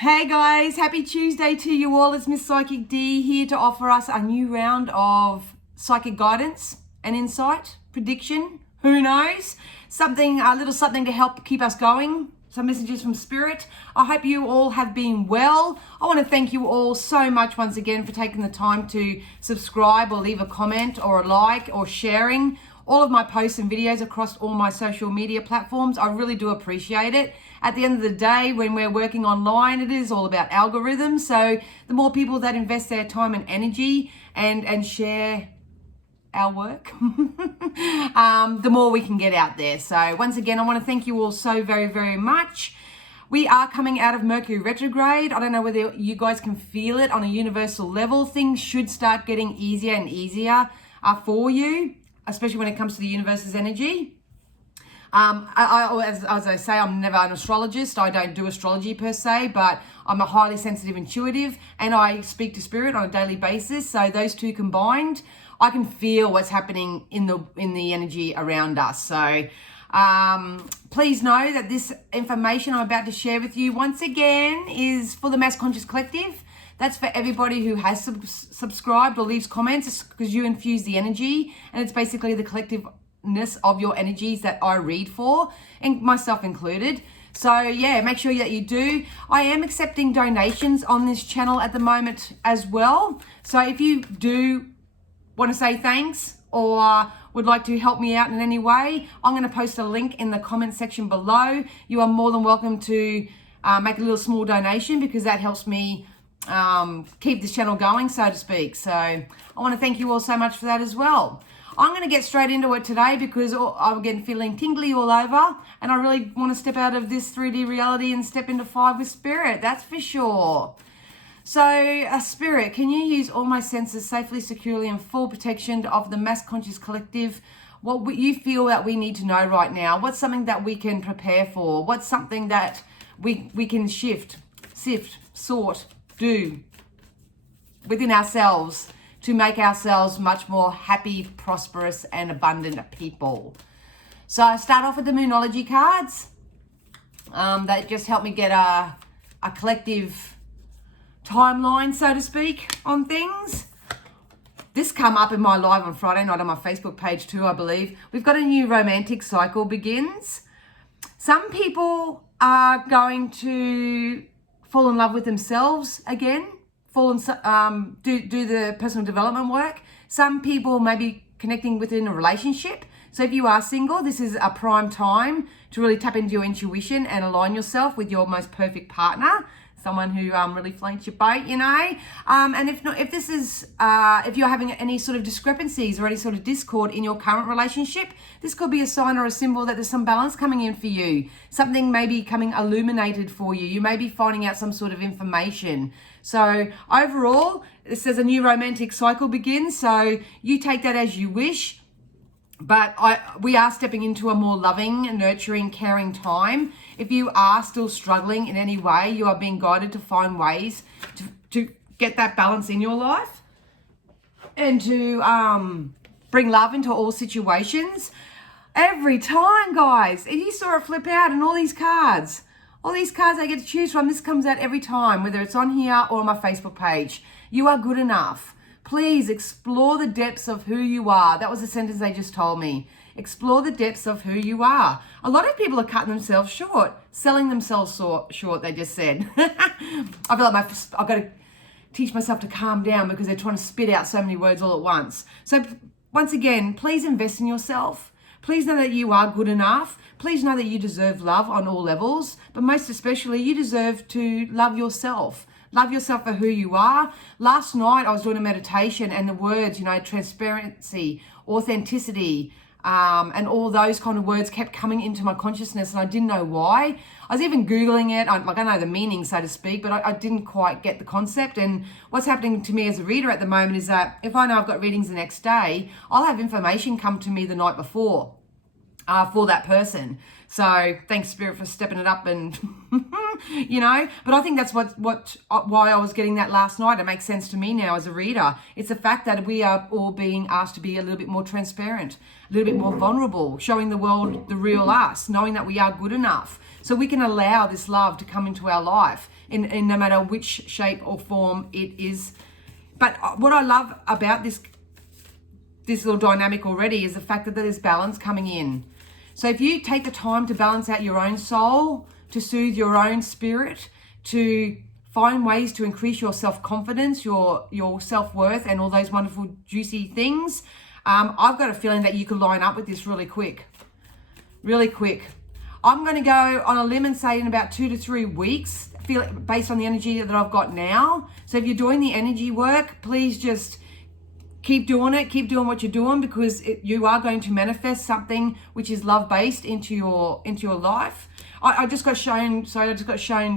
Hey guys, happy Tuesday to you all. It's Miss Psychic D here to offer us a new round of psychic guidance and insight, prediction, who knows, a little something to help keep us going, some messages from Spirit. I hope you all have been well. I want to thank you all so much once again for taking the time to subscribe or leave a comment or a like or sharing all of my posts and videos across all my social media platforms. I really do appreciate it. At the end of the day, when we're working online, it is all about algorithms. So the more people that invest their time and energy and share our work, the more we can get out there. So once again, I want to thank you all so very, very much. We are coming out of Mercury retrograde. I don't know whether you guys can feel it on a universal level. Things should start getting easier and easier for you, especially when it comes to the universe's energy. As I say, I'm never an astrologist. I don't do astrology per se, but I'm a highly sensitive intuitive and I speak to spirit on a daily basis. So those two combined, I can feel what's happening in the energy around us. So please know that this information I'm about to share with you once again is for the Mass Conscious Collective. That's for everybody who has subscribed or leaves comments, because you infuse the energy, and it's basically the collectiveness of your energies that I read for, and myself included. So yeah, make sure that you do. I am accepting donations on this channel at the moment as well. So if you do want to say thanks or would like to help me out in any way, I'm going to post a link in the comment section below. You are more than welcome to make a little small donation, because that helps me keep this channel going, so to speak. So I want to thank you all so much for that as well. I'm going to get straight into it today because I'm getting feeling tingly all over, and I really want to step out of this 3D reality and step into 5 with Spirit, that's for sure. So Spirit, can you use all my senses safely, securely and full protection of the Mass Conscious Collective? What you feel that we need to know right now? What's something that we can prepare for? What's something that we can sift, sort, do within ourselves to make ourselves much more happy, prosperous and abundant people? So I start off with the Moonology cards. That just help me get a collective timeline, so to speak, on things. This come up in my live on Friday night on my Facebook page too, I believe. We've got a new romantic cycle begins. Some people are going to fall in love with themselves again, do the personal development work. Some people may be connecting within a relationship. So if you are single, this is a prime time to really tap into your intuition and align yourself with your most perfect partner, someone who really floats your boat, you know. And if not, if you're having any sort of discrepancies or any sort of discord in your current relationship, this could be a sign or a symbol that there's some balance coming in for you. Something may be coming illuminated for you. You may be finding out some sort of information. So overall, it says a new romantic cycle begins. So you take that as you wish. But we are stepping into a more loving, nurturing, caring time. If you are still struggling in any way, you are being guided to find ways to get that balance in your life and to bring love into all situations. Every time, guys, if you saw it flip out and all these cards I get to choose from, this comes out every time, whether it's on here or on my Facebook page. You are good enough. Please explore the depths of who you are. That was a sentence they just told me. Explore the depths of who you are. A lot of people are cutting themselves short, selling themselves short, they just said. I feel like I've got to teach myself to calm down because they're trying to spit out so many words all at once. So once again, please invest in yourself. Please know that you are good enough. Please know that you deserve love on all levels, but most especially you deserve to love yourself. Love yourself for who you are. Last night I was doing a meditation and the words, transparency, authenticity, and all those kind of words kept coming into my consciousness, and I didn't know why. I was even Googling it. I know the meaning, so to speak, but I didn't quite get the concept. And what's happening to me as a reader at the moment is that if I know I've got readings the next day, I'll have information come to me the night before for that person. So thanks, Spirit, for stepping it up and, but I think that's why I was getting that last night. It makes sense to me now as a reader. It's the fact that we are all being asked to be a little bit more transparent, a little bit more vulnerable, showing the world the real us, knowing that we are good enough. So we can allow this love to come into our life in no matter which shape or form it is. But what I love about this little dynamic already is the fact that there's balance coming in. So if you take the time to balance out your own soul, to soothe your own spirit, to find ways to increase your self-confidence, your self-worth, and all those wonderful, juicy things, I've got a feeling that you could line up with this really quick. Really quick. I'm going to go on a limb and say in about 2 to 3 weeks, based on the energy that I've got now. So if you're doing the energy work, please just keep doing it. Keep doing what you're doing, because you are going to manifest something which is love-based into your life. I just got shown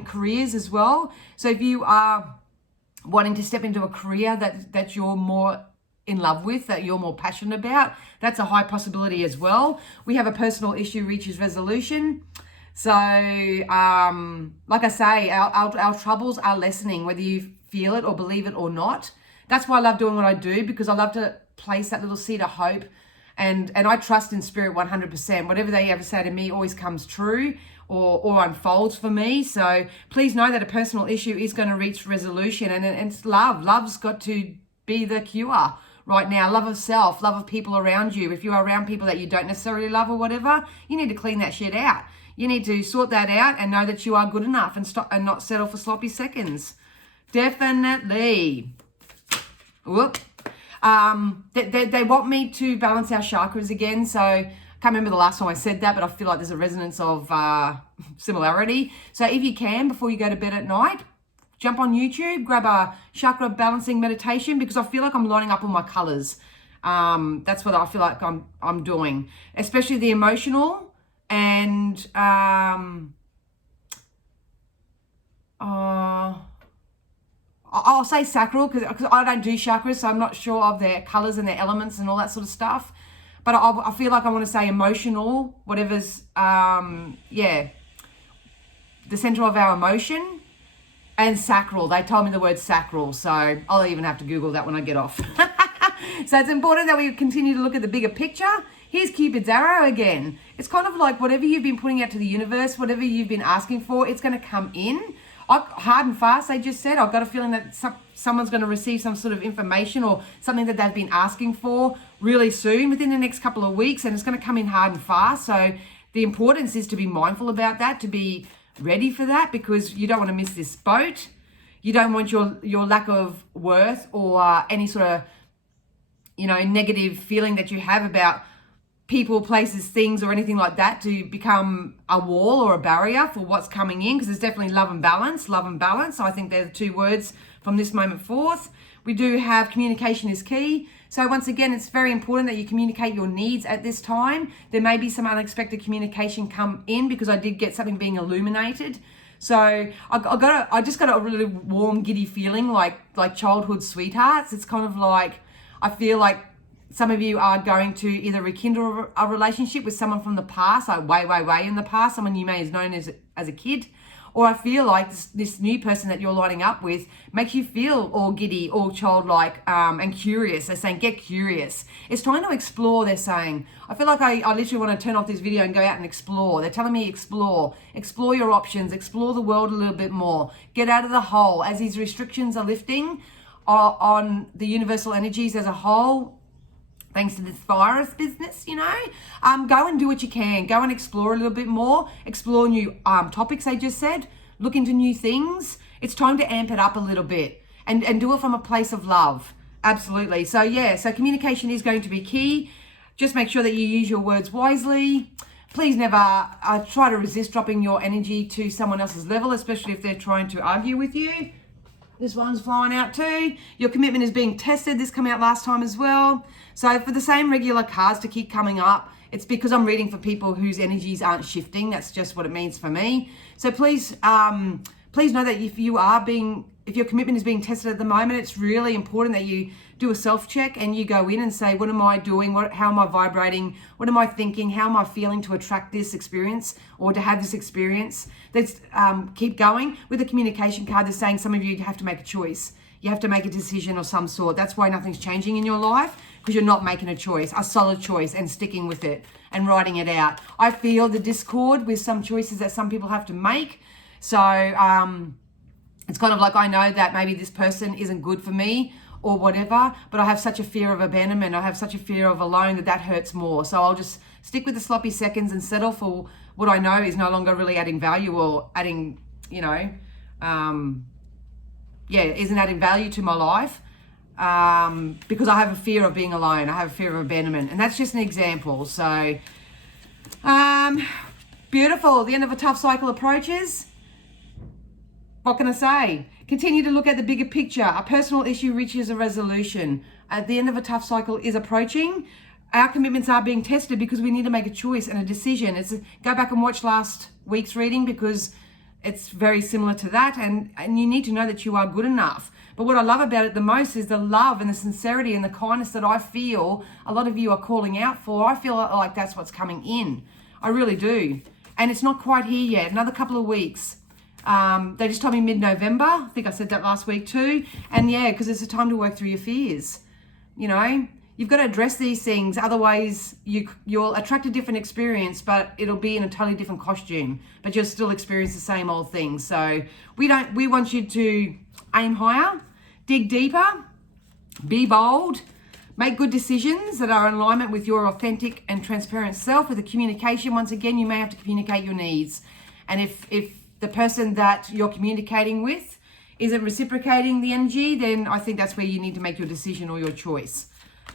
careers as well. So if you are wanting to step into a career that you're more in love with, that you're more passionate about, that's a high possibility as well. We have a personal issue reaches resolution. So, like I say, our troubles are lessening, whether you feel it or believe it or not. That's why I love doing what I do, because I love to place that little seed of hope. And I trust in spirit 100%. Whatever they ever say to me always comes true or unfolds for me. So please know that a personal issue is going to reach resolution. And it's love. Love's got to be the cure right now. Love of self, love of people around you. If you're around people that you don't necessarily love or whatever, you need to clean that shit out. You need to sort that out and know that you are good enough and not settle for sloppy seconds. Definitely. Whoop. They want me to balance our chakras again. So I can't remember the last time I said that, but I feel like there's a resonance of similarity. So if you can, before you go to bed at night, jump on YouTube, grab a chakra balancing meditation, because I feel like I'm lining up all my colors. That's what I feel like I'm doing, especially the emotional and I'll say sacral because I don't do chakras, so I'm not sure of their colors and their elements and all that sort of stuff. But I feel like I want to say emotional, whatever's, the center of our emotion, and sacral. They told me the word sacral, so I'll even have to Google that when I get off. So it's important that we continue to look at the bigger picture. Here's Cupid's arrow again. It's kind of like whatever you've been putting out to the universe, whatever you've been asking for, it's going to come in. Hard and fast, they just said. I've got a feeling that someone's going to receive some sort of information or something that they've been asking for really soon, within the next couple of weeks, and it's going to come in hard and fast. So the importance is to be mindful about that, to be ready for that, because you don't want to miss this boat. You don't want your lack of worth or any sort of, negative feeling that you have about people, places, things, or anything like that to become a wall or a barrier for what's coming in, because there's definitely love and balance. So I think they're the two words from this moment forth. We do have communication is key. So once again, it's very important that you communicate your needs at this time. There may be some unexpected communication come in, because I did get something being illuminated. So I just got a really warm, giddy feeling like childhood sweethearts. It's kind of like, I feel like some of you are going to either rekindle a relationship with someone from the past, like way in the past, someone you may have known as a kid. Or I feel like this new person that you're lining up with makes you feel all giddy, all childlike, and curious. They're saying, get curious. It's time to explore, they're saying. I feel like I literally want to turn off this video and go out and explore. They're telling me explore. Explore your options. Explore the world a little bit more. Get out of the hole. As these restrictions are lifting on the universal energies as a whole, thanks to this virus business, go and do what you can. Go and explore a little bit more. Explore new topics, I just said. Look into new things. It's time to amp it up a little bit and do it from a place of love. Absolutely. So communication is going to be key. Just make sure that you use your words wisely. Please never try to resist dropping your energy to someone else's level, especially if they're trying to argue with you. This one's flying out too. Your commitment is being tested. This came out last time as well. So for the same regular cards to keep coming up, it's because I'm reading for people whose energies aren't shifting. That's just what it means for me. So please please know that if your commitment is being tested at the moment, it's really important that you do a self-check and you go in and say, what am I doing? How am I vibrating? What am I thinking? How am I feeling to attract this experience or to have this experience? Let's keep going. With the communication card, they're saying some of you have to make a choice. You have to make a decision of some sort. That's why nothing's changing in your life, because you're not making a choice, a solid choice, and sticking with it and writing it out. I feel the discord with some choices that some people have to make. So it's kind of like, I know that maybe this person isn't good for me or whatever, but I have such a fear of abandonment, I have such a fear of alone that hurts more. So I'll just stick with the sloppy seconds and settle for what I know is no longer really adding value or adding, isn't adding value to my life, because I have a fear of being alone. I have a fear of abandonment. And that's just an example. So, beautiful. The end of a tough cycle approaches. What can I say? Continue to look at the bigger picture. A personal issue reaches a resolution. At the end of a tough cycle is approaching. Our commitments are being tested because we need to make a choice and a decision. Go back and watch last week's reading, because it's very similar to that, and you need to know that you are good enough. But what I love about it the most is the love and the sincerity and the kindness that I feel a lot of you are calling out for. I feel like that's what's coming in. I really do. And it's not quite here yet. Another couple of weeks. They just told me mid-November. I think I said that last week too. And yeah, because it's a time to work through your fears. You've got to address these things. Otherwise, you'll attract a different experience, but it'll be in a totally different costume. But you'll still experience the same old things. So we want you to aim higher, dig deeper, be bold, make good decisions that are in alignment with your authentic and transparent self. With the communication, once again, you may have to communicate your needs. And if the person that you're communicating with isn't reciprocating the energy, then I think that's where you need to make your decision or your choice.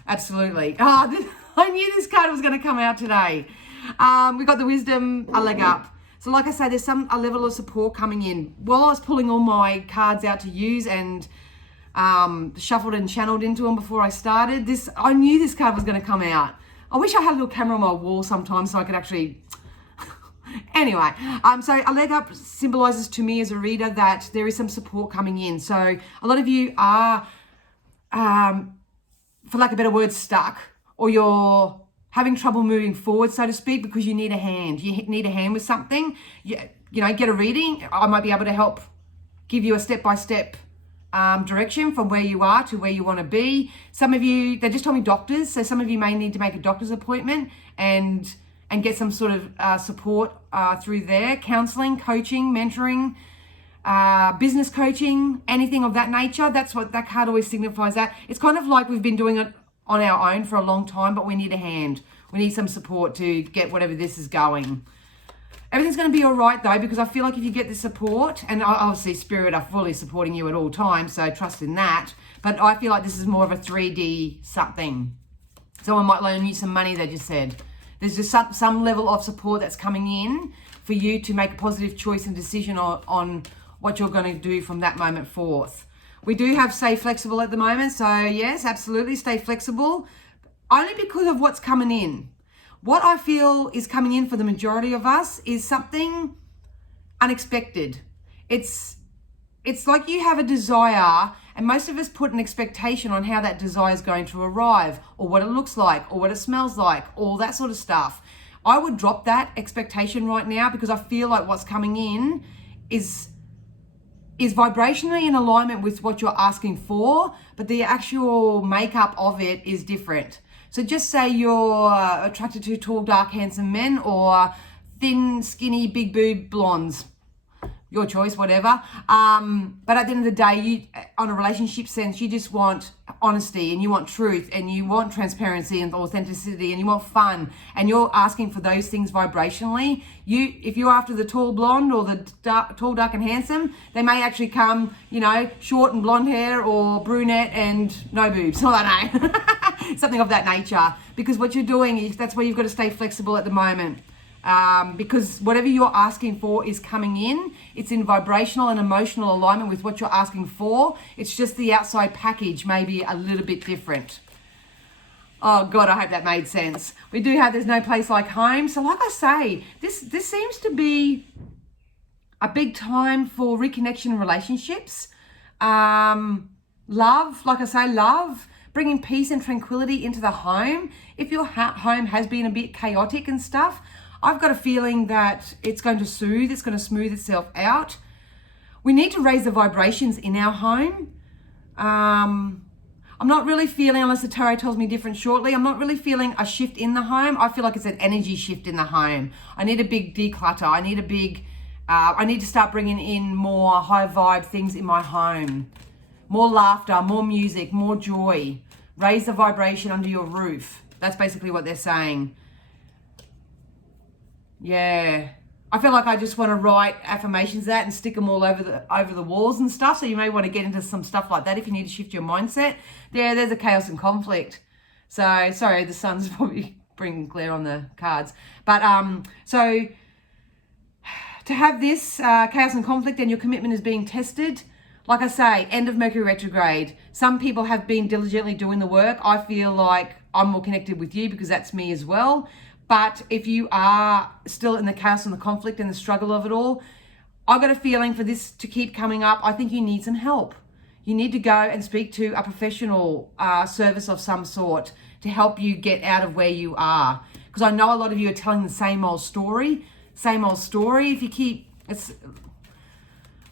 Absolutely. I knew this card was going to come out today. We got the wisdom, a leg up. So like I say, there's a level of support coming in. While I was pulling all my cards out to use and shuffled and channeled into them before I started, I knew this card was going to come out. I wish I had a little camera on my wall sometimes so I could actually... Anyway, so a leg up symbolizes to me as a reader that there is some support coming in. So a lot of you are... for lack of a better word, stuck, or you're having trouble moving forward, so to speak, because you need a hand. You need a hand with something. Get a reading. I might be able to help give you a step-by-step direction from where you are to where you want to be. Some of you, they just told me doctors, so some of you may need to make a doctor's appointment and get some sort of support through there. Counseling, coaching, mentoring, business coaching, anything of that nature. That's what that card always signifies. That it's kind of like we've been doing it on our own for a long time, but we need a hand. We need some support to get whatever this is going. Everything's going to be all right though, because I feel like if you get the support, and obviously Spirit are fully supporting you at all times, so trust in that, but I feel like this is more of a 3D something. Someone might loan you some money, they just said. There's just some level of support that's coming in for you to make a positive choice and decision on what you're going to do from that moment forth. We do have stay flexible at the moment. So yes, absolutely stay flexible, only because of what's coming in. What I feel is coming in for the majority of us is something unexpected. It's like you have a desire, and most of us put an expectation on how that desire is going to arrive, or what it looks like, or what it smells like, all that sort of stuff. I would drop that expectation right now, because I feel like what's coming in is vibrationally in alignment with what you're asking for, but the actual makeup of it is different. So just say you're attracted to tall, dark, handsome men, or thin, skinny, big boob blondes. Your choice, whatever. But at the end of the day, on a relationship sense, you just want honesty, and you want truth, and you want transparency and authenticity, and you want fun, and you're asking for those things vibrationally. If you're after the tall blonde or the tall, dark, and handsome, they may actually come, short and blonde hair, or brunette and no boobs. I don't know. Something of that nature. Because what you're doing is, that's where you've got to stay flexible at the moment. Because whatever you're asking for is coming in. It's in vibrational and emotional alignment with what you're asking for. It's just the outside package may be a little bit different. Oh God, I hope that made sense. We do have There's No Place Like Home. So like I say, this seems to be a big time for reconnection and relationships. Love, like I say, love, bringing peace and tranquility into the home. If your home has been a bit chaotic and stuff, I've got a feeling that it's going to soothe, it's going to smooth itself out. We need to raise the vibrations in our home. I'm not really feeling, unless the tarot tells me different shortly, I'm not really feeling a shift in the home. I feel like it's an energy shift in the home. I need a big declutter. I need to start bringing in more high vibe things in my home. More laughter, more music, more joy. Raise the vibration under your roof. That's basically what they're saying. Yeah. I feel like I just want to write affirmations out and stick them all over the walls and stuff. So you may want to get into some stuff like that if you need to shift your mindset. Yeah, there's a chaos and conflict. So, sorry, the sun's probably bringing glare on the cards. But, so to have this chaos and conflict and your commitment is being tested, like I say, end of Mercury retrograde. Some people have been diligently doing the work. I feel like I'm more connected with you because that's me as well. But if you are still in the chaos and the conflict and the struggle of it all, I've got a feeling for this to keep coming up. I think you need some help. You need to go and speak to a professional service of some sort to help you get out of where you are. Because I know a lot of you are telling the same old story. If you keep, it's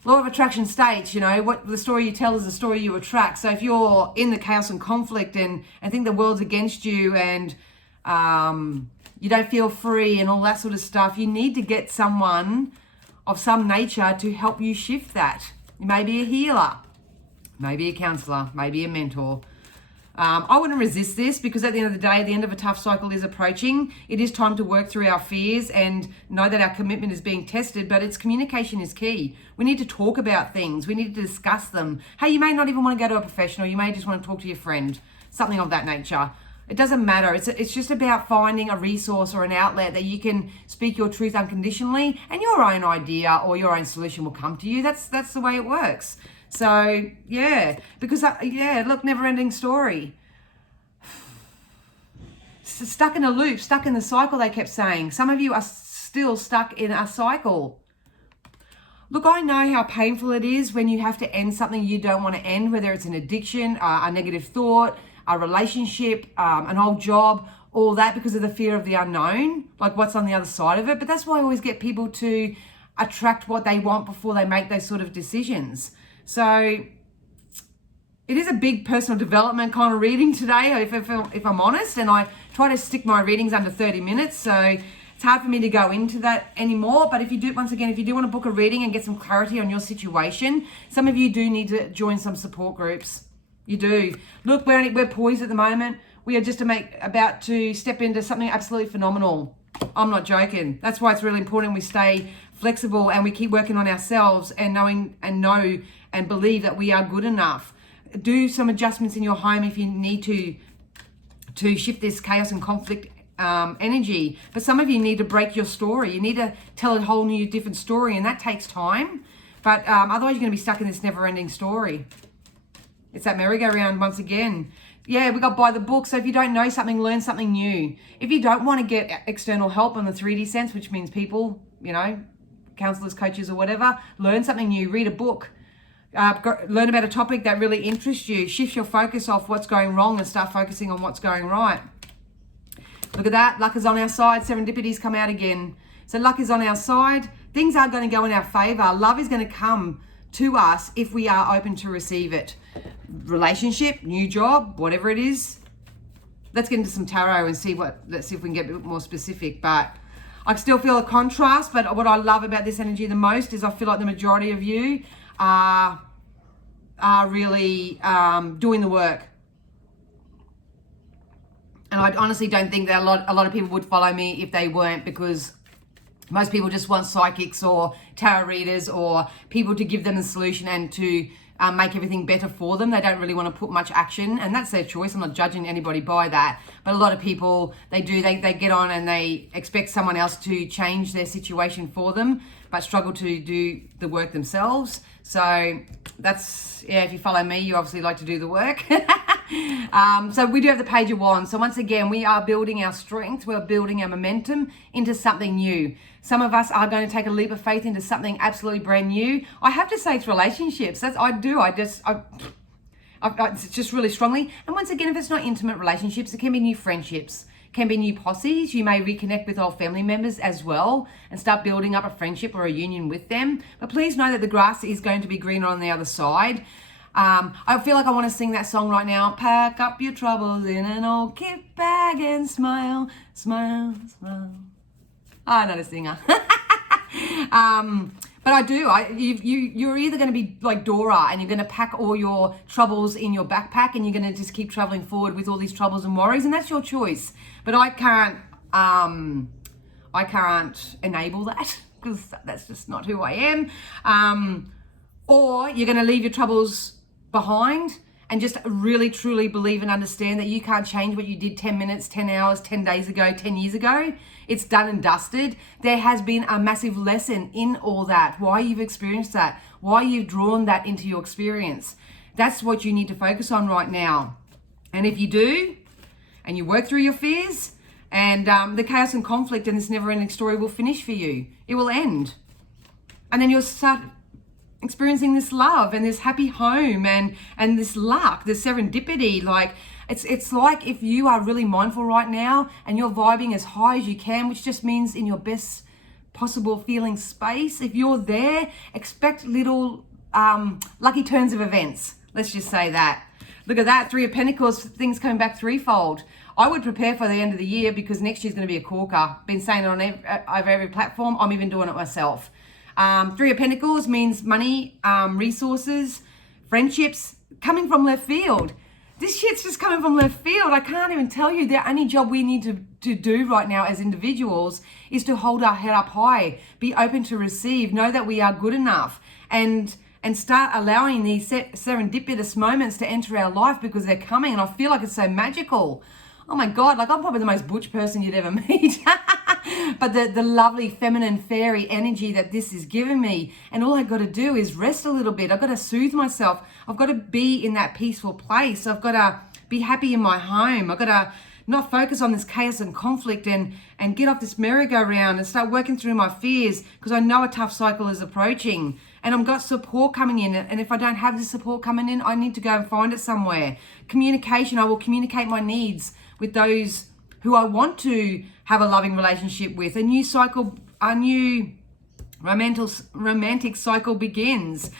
law of attraction states, what the story you tell is the story you attract. So if you're in the chaos and conflict and think the world's against you and you don't feel free and all that sort of stuff, you need to get someone of some nature to help you shift that. Maybe a healer, maybe a counselor, maybe a mentor. I wouldn't resist this because at the end of the day, the end of a tough cycle is approaching. It is time to work through our fears and know that our commitment is being tested, but its communication is key. We need to talk about things. We need to discuss them. Hey, you may not even want to go to a professional. You may just want to talk to your friend, something of that nature. It doesn't matter. It's just about finding a resource or an outlet that you can speak your truth unconditionally and your own idea or your own solution will come to you. That's the way it works. So, yeah, because, look, never-ending story. Stuck in a loop, stuck in the cycle, they kept saying. Some of you are still stuck in a cycle. Look, I know how painful it is when you have to end something you don't want to end, whether it's an addiction, a negative thought, a relationship, an old job, all that because of the fear of the unknown, like what's on the other side of it. But that's why I always get people to attract what they want before they make those sort of decisions. So it is a big personal development kind of reading today, if I'm honest, and I try to stick my readings under 30 minutes. So it's hard for me to go into that anymore. But if you do want to book a reading and get some clarity on your situation, some of you do need to join some support groups. You do. Look, we're poised at the moment. We are just about to step into something absolutely phenomenal. I'm not joking. That's why it's really important we stay flexible and we keep working on ourselves and know and believe that we are good enough. Do some adjustments in your home if you need to shift this chaos and conflict energy. But some of you need to break your story. You need to tell a whole new different story, and that takes time. But otherwise you're going to be stuck in this never-ending story. It's that merry-go-round once again. Yeah, we got by the book. So if you don't know something, learn something new. If you don't want to get external help on the 3D sense, which means people, counselors, coaches or whatever, learn something new, read a book. Learn about a topic that really interests you. Shift your focus off what's going wrong and start focusing on what's going right. Look at that. Luck is on our side. Serendipity's come out again. So luck is on our side. Things are going to go in our favor. Love is going to come to us if we are open to receive it. Relationship, new job, whatever it is. Let's get into some tarot and let's see if we can get a bit more specific. But I still feel a contrast. But what I love about this energy the most is I feel like the majority of you are really doing the work. And I honestly don't think that a lot of people would follow me if they weren't, because most people just want psychics or tarot readers or people to give them a solution and to make everything better for them. They don't really want to put much action, and that's their choice. I'm not judging anybody by that. But a lot of people, they get on and they expect someone else to change their situation for them, but struggle to do the work themselves. So that's, if you follow me, you obviously like to do the work. So we do have the Page of Wands. So once again, we are building our strength. We're building our momentum into something new. Some of us are going to take a leap of faith into something absolutely brand new. I have to say it's relationships. It's just really strongly. And once again, if it's not intimate relationships, it can be new friendships, can be new posses. You may reconnect with old family members as well and start building up a friendship or a union with them. But please know that the grass is going to be greener on the other side. I feel like I want to sing that song right now. Pack up your troubles in an old kit bag and smile, smile, smile. I'm not a singer. But I do. You're either going to be like Dora and you're going to pack all your troubles in your backpack and you're going to just keep traveling forward with all these troubles and worries, and that's your choice. But I can't enable that because that's just not who I am. Or you're going to leave your troubles behind and just really truly believe and understand that you can't change what you did 10 minutes, 10 hours, 10 days ago, 10 years ago. It's done and dusted. There has been a massive lesson in all that, why you've experienced that, why you've drawn that into your experience. That's what you need to focus on right now. And if you do, and you work through your fears, and the chaos and conflict and this never-ending story will finish for you. It will end. And then you'll start experiencing this love and this happy home and this luck, this serendipity. Like it's like if you are really mindful right now and you're vibing as high as you can, which just means in your best possible feeling space. If you're there, expect little lucky turns of events. Let's just say that. Look at that, 3 of Pentacles, things coming back threefold. I would prepare for the end of the year because next year's going to be a corker. Been saying it on over every platform. I'm even doing it myself. 3 of Pentacles means money, resources, friendships coming from left field. This shit's just coming from left field. I can't even tell you. The only job we need to do right now as individuals is to hold our head up high, be open to receive, know that we are good enough, and start allowing these serendipitous moments to enter our life because they're coming. And I feel like it's so magical. Oh my God, like I'm probably the most butch person you'd ever meet. But the lovely feminine fairy energy that this is giving me, and all I got to do is rest a little bit. I've got to soothe myself. I've got to be in that peaceful place. I've got to be happy in my home. I've got to not focus on this chaos and conflict and get off this merry-go-round and start working through my fears because I know a tough cycle is approaching. And I've got support coming in. And if I don't have the support coming in, I need to go and find it somewhere. Communication, I will communicate my needs with those who I want to have a loving relationship with. A new cycle, a new romantic cycle begins.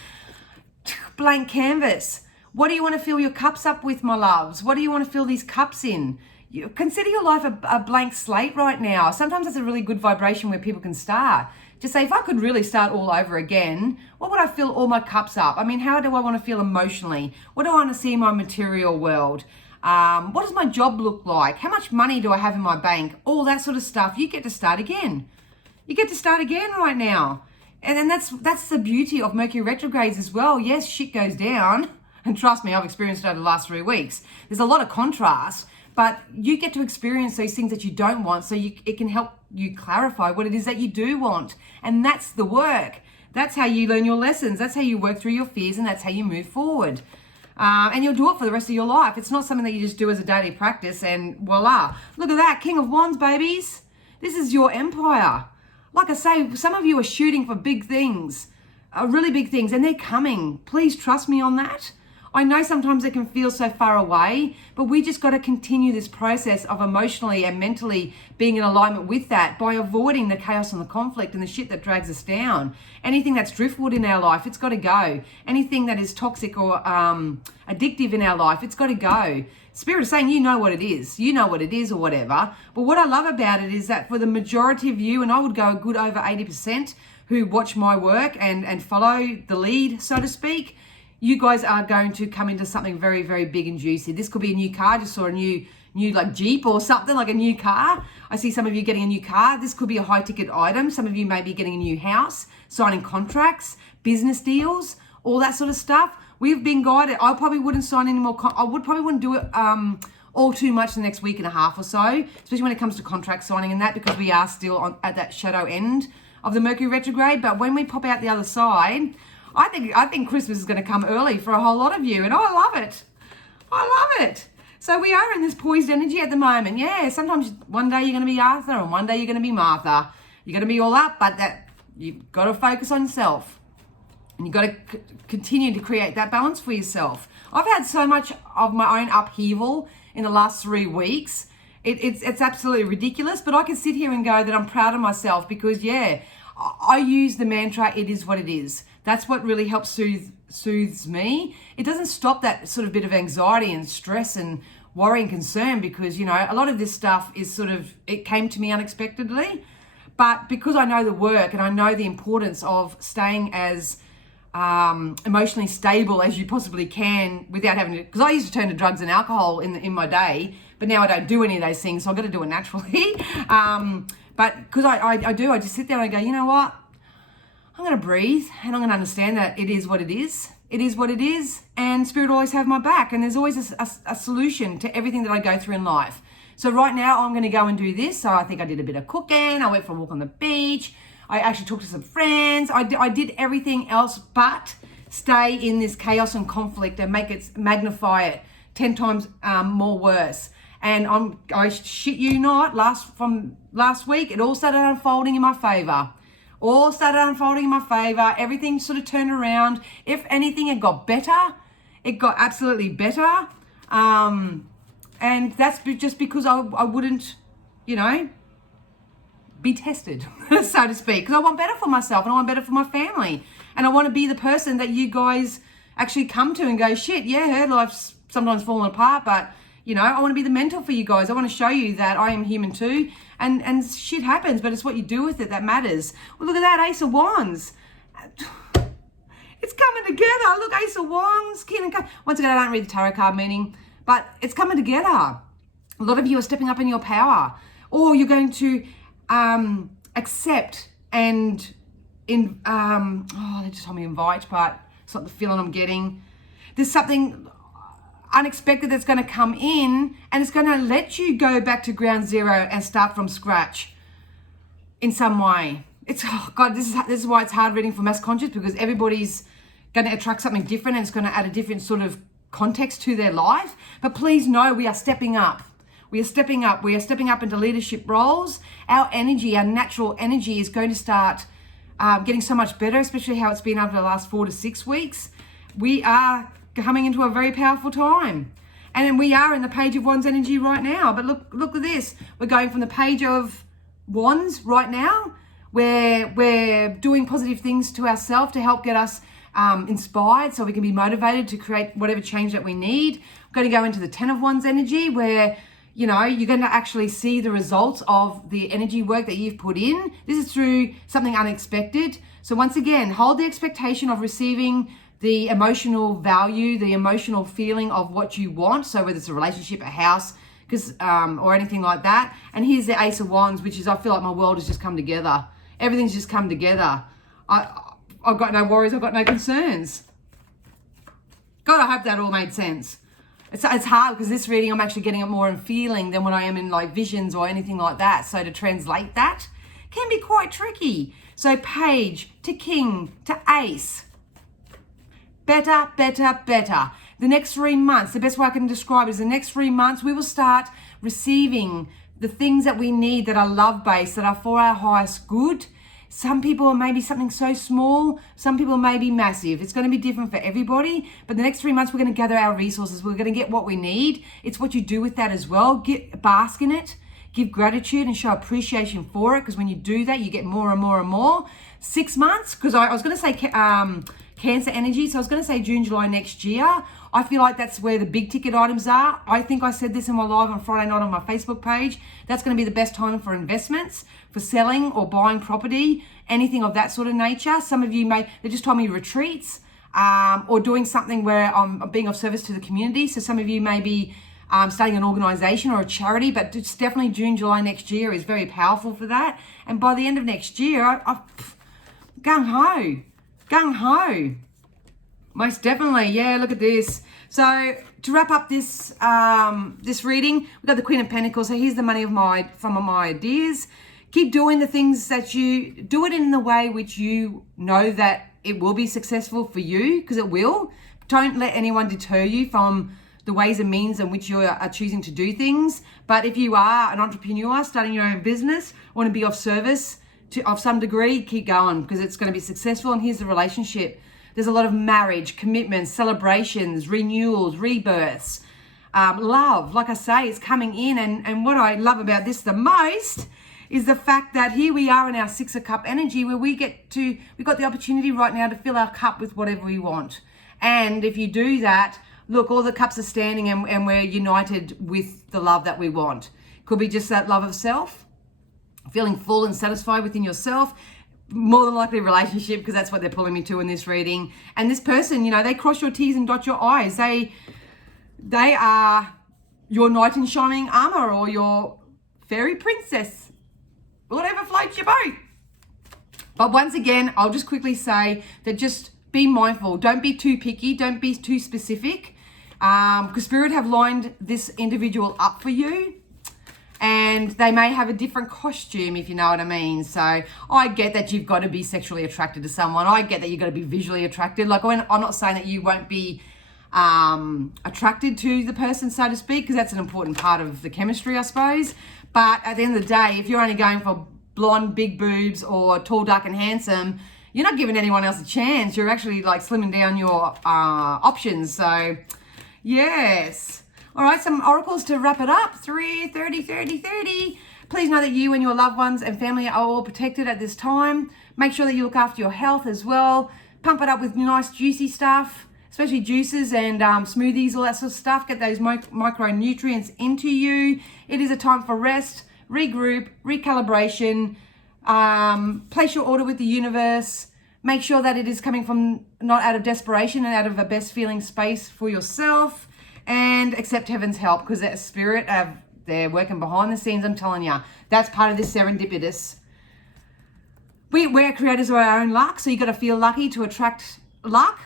Blank canvas. What do you want to fill your cups up with, my loves? What do you want to fill these cups in? Consider your life a blank slate right now. Sometimes it's a really good vibration where people can start. Just say, if I could really start all over again, what would I fill all my cups up? I mean, how do I want to feel emotionally? What do I want to see in my material world? What does my job look like? How much money do I have in my bank? All that sort of stuff. You get to start again. You get to start again right now. And then that's the beauty of Mercury retrogrades as well. Yes, shit goes down. And trust me, I've experienced it over the last 3 weeks. There's a lot of contrast, but you get to experience those things that you don't want, so it can help you clarify what it is that you do want. And that's the work. That's how you learn your lessons. That's how you work through your fears, and that's how you move forward. And you'll do it for the rest of your life. It's not something that you just do as a daily practice and voila. Look at that, King of Wands, babies. This is your empire. Like I say, some of you are shooting for big things, really big things, and they're coming. Please trust me on that. I know sometimes it can feel so far away, but we just got to continue this process of emotionally and mentally being in alignment with that by avoiding the chaos and the conflict and the shit that drags us down. Anything that's driftwood in our life, it's got to go. Anything that is toxic or addictive in our life, it's got to go. Spirit is saying, you know what it is. You know what it is or whatever. But what I love about it is that for the majority of you, and I would go a good over 80% who watch my work and follow the lead, so to speak, you guys are going to come into something very, very big and juicy. This could be a new car. I just saw a new like Jeep or something, like a new car. I see some of you getting a new car. This could be a high ticket item. Some of you may be getting a new house, signing contracts, business deals, all that sort of stuff. We've been guided. I probably wouldn't sign any more. Probably wouldn't do it all too much the next week and a half or so, especially when it comes to contract signing and that, because we are still at that shadow end of the Mercury retrograde. But when we pop out the other side, I think Christmas is going to come early for a whole lot of you, and I love it. I love it. So we are in this poised energy at the moment. Yeah, sometimes one day you're going to be Arthur and one day you're going to be Martha. You're going to be all up, but that you've got to focus on yourself. And you've got to continue to create that balance for yourself. I've had so much of my own upheaval in the last 3 weeks. It's absolutely ridiculous, but I can sit here and go that I'm proud of myself because, yeah, I use the mantra, it is what it is. That's what really helps soothes me. It doesn't stop that sort of bit of anxiety and stress and worry and concern because, you know, a lot of this stuff is sort of, it came to me unexpectedly. But because I know the work and I know the importance of staying as emotionally stable as you possibly can without having to, because I used to turn to drugs and alcohol in my day, but now I don't do any of those things, so I've got to do it naturally. But because I do, I just sit there and I go, you know what? I'm going to breathe and I'm going to understand that it is what it is. It is what it is, and Spirit will always have my back, and there's always a solution to everything that I go through in life. So right now I'm going to go and do this. So I think I did a bit of cooking. I went for a walk on the beach. I actually talked to some friends. I did everything else but stay in this chaos and conflict and magnify it 10 times more worse. And I shit you not, from last week, it all started unfolding in my favor. Everything sort of turned around. If anything, it got better. It got absolutely better. And that's just because I wouldn't, you know, be tested, so to speak. Because I want better for myself and I want better for my family. And I want to be the person that you guys actually come to and go, shit, yeah, her life's sometimes falling apart, but, you know, I want to be the mentor for you guys. I want to show you that I am human too. And shit happens, but it's what you do with it that matters. Well, look at that, Ace of Wands. It's coming together. Look, Ace of Wands, King and Cup. Once again, I don't read the tarot card meaning, but it's coming together. A lot of you are stepping up in your power, or you're going to accept and they just told me invite, but it's not the feeling I'm getting. There's something unexpected that's going to come in, and it's going to let you go back to ground zero and start from scratch in some way. This is why it's hard reading for mass conscious, because everybody's going to attract something different and it's going to add a different sort of context to their life. But please know we are stepping up. We are stepping up. We are stepping up into leadership roles. Our energy, our natural energy is going to start getting so much better, especially how it's been over the last 4 to 6 weeks. We are coming into a very powerful time. And then we are in the Page of Wands energy right now. But look at this. We're going from the Page of Wands right now, where we're doing positive things to ourselves to help get us inspired so we can be motivated to create whatever change that we need. We're going to go into the 10 of Wands energy where, you know, you're going to actually see the results of the energy work that you've put in. This is through something unexpected. So once again, hold the expectation of receiving the emotional value, the emotional feeling of what you want. So whether it's a relationship, a house, or anything like that. And here's the Ace of Wands, which is, I feel like my world has just come together. Everything's just come together. I've got no worries. I've got no concerns. God, I hope that all made sense. It's hard because this reading, I'm actually getting it more in feeling than when I am in like visions or anything like that. So to translate that can be quite tricky. So Page to King to Ace. Better, better, better. The next 3 months, the best way I can describe it is the next 3 months, we will start receiving the things that we need that are love-based, that are for our highest good. Some people are maybe something so small, some people may be massive. It's going to be different for everybody, but the next 3 months, we're going to gather our resources. We're going to get what we need. It's what you do with that as well. Bask in it, give gratitude and show appreciation for it, because when you do that, you get more and more and more. 6 months, because I was going to say Cancer energy, so I was going to say June, July next year. I feel like that's where the big ticket items are. I think I said this in my live on Friday night on my Facebook page. That's going to be the best time for investments, for selling or buying property, anything of that sort of nature. Some of you they just told me retreats or doing something where I'm being of service to the community. So some of you may be starting an organization or a charity, but it's definitely June, July next year is very powerful for that. And by the end of next year, gung-ho. Gung-ho. Most definitely. Yeah, look at this. So to wrap up this this reading, we've got the Queen of Pentacles. So here's the money from my ideas. Keep doing the things that you do it in the way which you know that it will be successful for you, because it will. Don't let anyone deter you from the ways and means in which you are choosing to do things. But if you are an entrepreneur starting your own business, want to be of service of some degree, keep going, because it's going to be successful. And here's the relationship. There's a lot of marriage, commitments, celebrations, renewals, rebirths, love. Like I say, it's coming in. And what I love about this the most is the fact that here we are in our Six of Cup energy, where we've got the opportunity right now to fill our cup with whatever we want. And if you do that, look, all the cups are standing and we're united with the love that we want. Could be just that love of self, feeling full and satisfied within yourself. More than likely relationship, because that's what they're pulling me to in this reading. And this person, they cross your T's and dot your I's. They are your knight in shining armor or your fairy princess, whatever floats your boat. But once again, I'll just quickly say that just be mindful. Don't be too picky. Don't be too specific, because Spirit have lined this individual up for you. And they may have a different costume, if you know what I mean. So I get that you've got to be sexually attracted to someone. I get that you've got to be visually attracted. Like, I'm not saying that you won't be attracted to the person, so to speak, because that's an important part of the chemistry, I suppose. But at the end of the day, if you're only going for blonde, big boobs, or tall, dark, and handsome, you're not giving anyone else a chance. You're actually like slimming down your options. So, yes. All right, some oracles to wrap it up. 3, 30, 30, 30. Please know that you and your loved ones and family are all protected at this time. Make sure that you look after your health as well. Pump it up with nice juicy stuff, especially juices and smoothies, all that sort of stuff. Get those micronutrients into you. It is a time for rest, regroup, recalibration. Place your order with the universe. Make sure that it is coming from not out of desperation and out of a best feeling space for yourself. And accept heaven's help, because that Spirit, they're working behind the scenes, I'm telling you. That's part of this serendipitous. We're creators of our own luck, so you got to feel lucky to attract luck.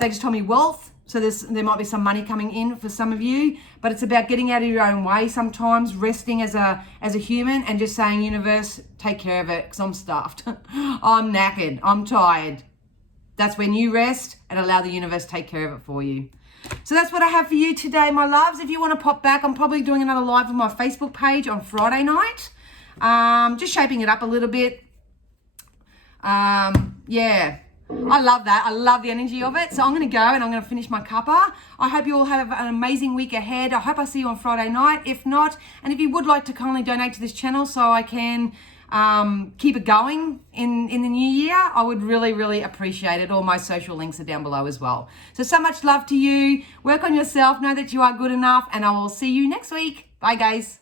They just told me wealth, so there might be some money coming in for some of you, but it's about getting out of your own way sometimes, resting as a human, and just saying, universe, take care of it, because I'm stuffed. I'm knackered. I'm tired. That's when you rest and allow the universe to take care of it for you. So that's what I have for you today, my loves. If you want to pop back, I'm probably doing another live on my Facebook page on Friday night. Just shaping it up a little bit. Yeah, I love that. I love the energy of it. So I'm going to go and I'm going to finish my cuppa. I hope you all have an amazing week ahead. I hope I see you on Friday night. If not, and if you would like to kindly donate to this channel so I can keep it going in the new year, I would really, really appreciate it. All my social links are down below as well. So much love to you. Work on yourself. Know that you are good enough, and I will see you next week. Bye, guys.